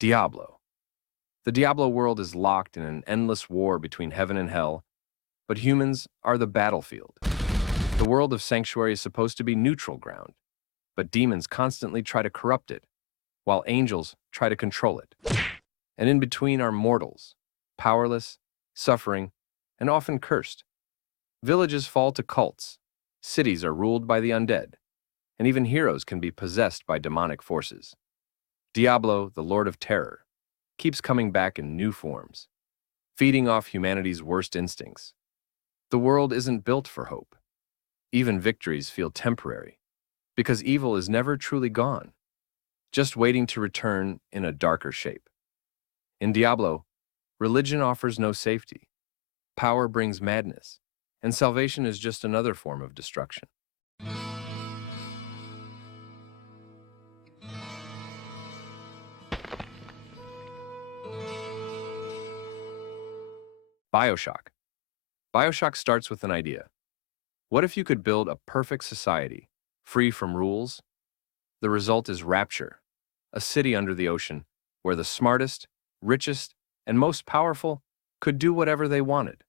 Diablo. The Diablo world is locked in an endless war between heaven and hell, but humans are the battlefield. The world of Sanctuary is supposed to be neutral ground, but demons constantly try to corrupt it, while angels try to control it. And in between are mortals, powerless, suffering, and often cursed. Villages fall to cults, cities are ruled by the undead, and even heroes can be possessed by demonic forces. Diablo, the Lord of Terror, keeps coming back in new forms, feeding off humanity's worst instincts. The world isn't built for hope. Even victories feel temporary, because evil is never truly gone, just waiting to return in a darker shape. In Diablo, religion offers no safety, power brings madness, and salvation is just another form of destruction. Bioshock. Bioshock starts with an idea. What if you could build a perfect society, free from rules? The result is Rapture, a city under the ocean where the smartest, richest, and most powerful could do whatever they wanted.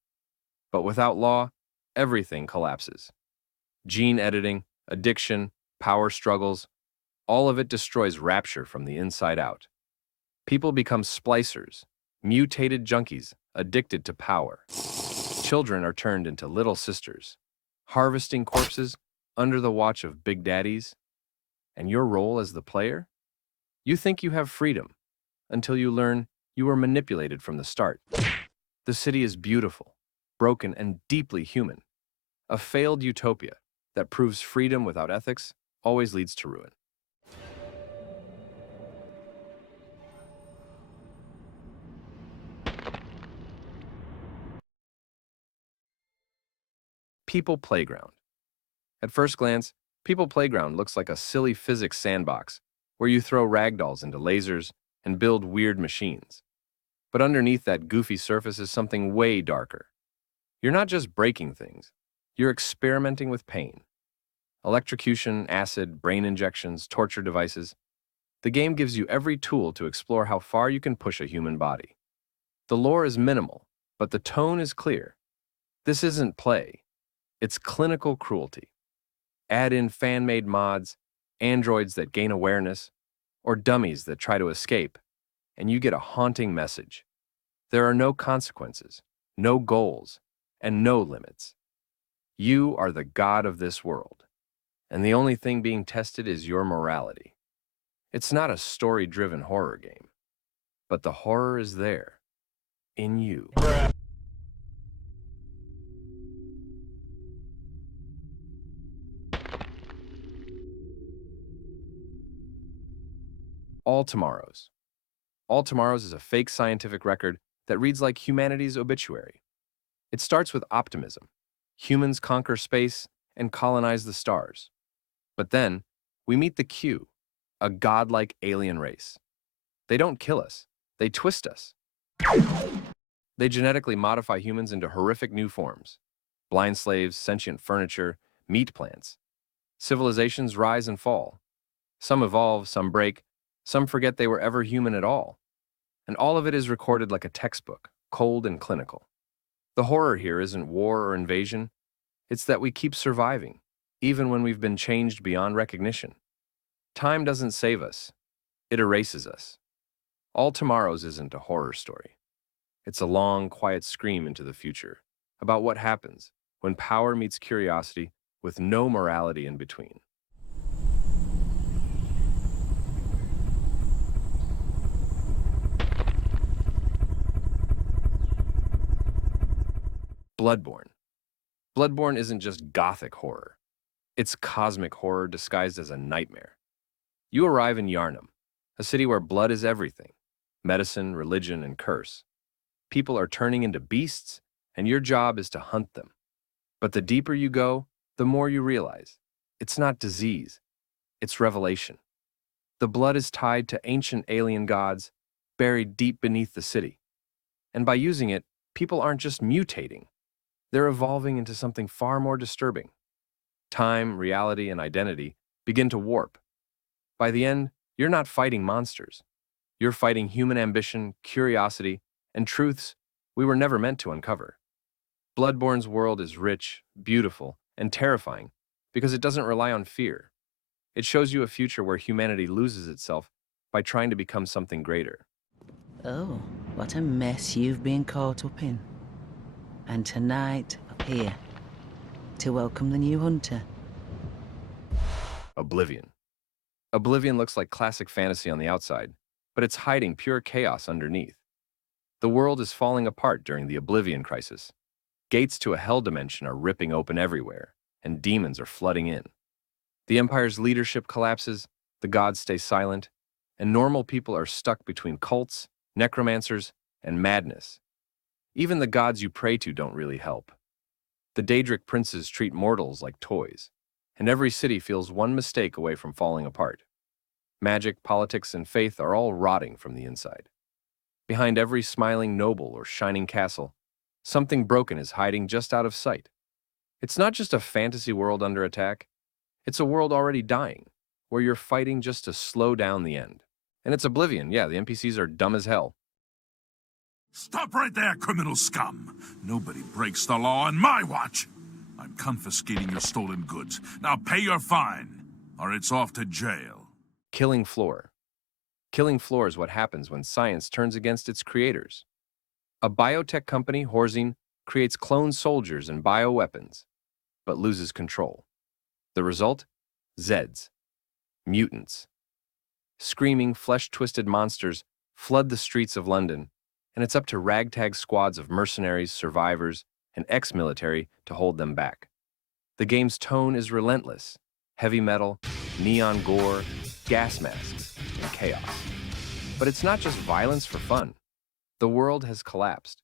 But without law, everything collapses. Gene editing, addiction, power struggles, all of it destroys Rapture from the inside out. People become splicers, mutated junkies addicted to power. Children are turned into little sisters, harvesting corpses under the watch of big daddies. And your role as the player? You think you have freedom until you learn you were manipulated from the start. The city is beautiful, broken, and deeply human. A failed utopia that proves freedom without ethics always leads to ruin. People Playground. At first glance, People Playground looks like a silly physics sandbox where you throw ragdolls into lasers and build weird machines. But underneath that goofy surface is something way darker. You're not just breaking things, you're experimenting with pain. Electrocution, acid, brain injections, torture devices. The game gives you every tool to explore how far you can push a human body. The lore is minimal, but the tone is clear. This isn't play, it's clinical cruelty. Add in fan-made mods, androids that gain awareness, or dummies that try to escape, and you get a haunting message. There are no consequences, no goals, and no limits. You are the god of this world, and the only thing being tested is your morality. It's not a story-driven horror game, but the horror is there, in you. All Tomorrows. All Tomorrows is a fake scientific record that reads like humanity's obituary. It starts with optimism. Humans conquer space and colonize the stars. But then, we meet the Q, a godlike alien race. They don't kill us, they twist us. They genetically modify humans into horrific new forms. Blind slaves, sentient furniture, meat plants. Civilizations rise and fall. Some evolve, some break, some forget they were ever human at all. And all of it is recorded like a textbook, cold and clinical. The horror here isn't war or invasion. It's that we keep surviving, even when we've been changed beyond recognition. Time doesn't save us. It erases us. All Tomorrows isn't a horror story. It's a long, quiet scream into the future about what happens when power meets curiosity with no morality in between. Bloodborne. Bloodborne isn't just gothic horror. It's cosmic horror disguised as a nightmare. You arrive in Yharnam, a city where blood is everything, medicine, religion, and curse. People are turning into beasts, and your job is to hunt them. But the deeper you go, the more you realize. It's not disease, it's revelation. The blood is tied to ancient alien gods buried deep beneath the city. And by using it, people aren't just mutating. They're evolving into something far more disturbing. Time, reality, and identity begin to warp. By the end, you're not fighting monsters. You're fighting human ambition, curiosity, and truths we were never meant to uncover. Bloodborne's world is rich, beautiful, and terrifying because it doesn't rely on fear. It shows you a future where humanity loses itself by trying to become something greater. Oh, what a mess you've been caught up in. And tonight, up here, to welcome the new hunter. Oblivion. Oblivion looks like classic fantasy on the outside, but it's hiding pure chaos underneath. The world is falling apart during the Oblivion crisis. Gates to a hell dimension are ripping open everywhere, and demons are flooding in. The Empire's leadership collapses, the gods stay silent, and normal people are stuck between cults, necromancers, and madness. Even the gods you pray to don't really help. The Daedric princes treat mortals like toys, and every city feels one mistake away from falling apart. Magic, politics, and faith are all rotting from the inside. Behind every smiling noble or shining castle, something broken is hiding just out of sight. It's not just a fantasy world under attack, it's a world already dying, where you're fighting just to slow down the end. And it's Oblivion, yeah, the NPCs are dumb as hell. Stop right there, criminal scum! Nobody breaks the law on my watch! I'm confiscating your stolen goods. Now pay your fine, or it's off to jail. Killing floor. Killing floor is what happens when science turns against its creators. A biotech company, Horzine, creates clone soldiers and bioweapons, but loses control. The result? Zeds. Mutants. Screaming, flesh-twisted monsters flood the streets of London, and it's up to ragtag squads of mercenaries, survivors, and ex-military to hold them back. The game's tone is relentless. Heavy metal, neon gore, gas masks, and chaos. But it's not just violence for fun. The world has collapsed.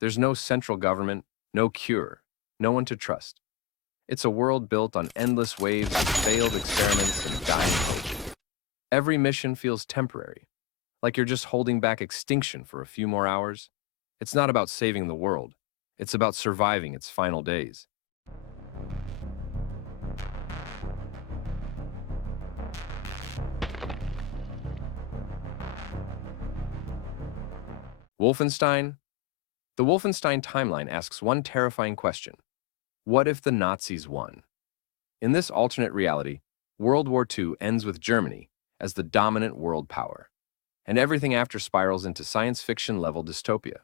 There's no central government, no cure, no one to trust. It's a world built on endless waves of failed experiments and dying hope. Every mission feels temporary, like you're just holding back extinction for a few more hours. It's not about saving the world. It's about surviving its final days. Wolfenstein? The Wolfenstein timeline asks one terrifying question. What if the Nazis won? In this alternate reality, World War II ends with Germany as the dominant world power, and everything after spirals into science fiction-level dystopia.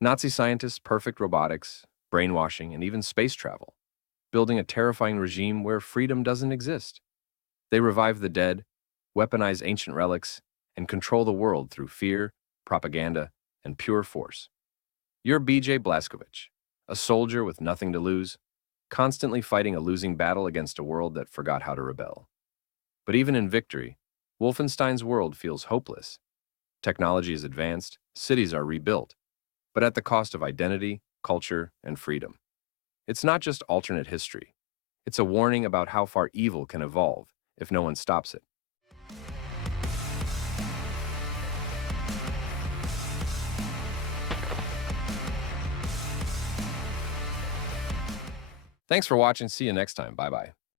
Nazi scientists, perfect robotics, brainwashing, and even space travel, building a terrifying regime where freedom doesn't exist. They revive the dead, weaponize ancient relics, and control the world through fear, propaganda, and pure force. You're BJ Blazkowicz, a soldier with nothing to lose, constantly fighting a losing battle against a world that forgot how to rebel. But even in victory, Wolfenstein's world feels hopeless. Technology is advanced, cities are rebuilt, but at the cost of identity, culture, and freedom. It's not just alternate history. It's a warning about how far evil can evolve if no one stops it. Thanks for watching. See you next time. Bye-bye.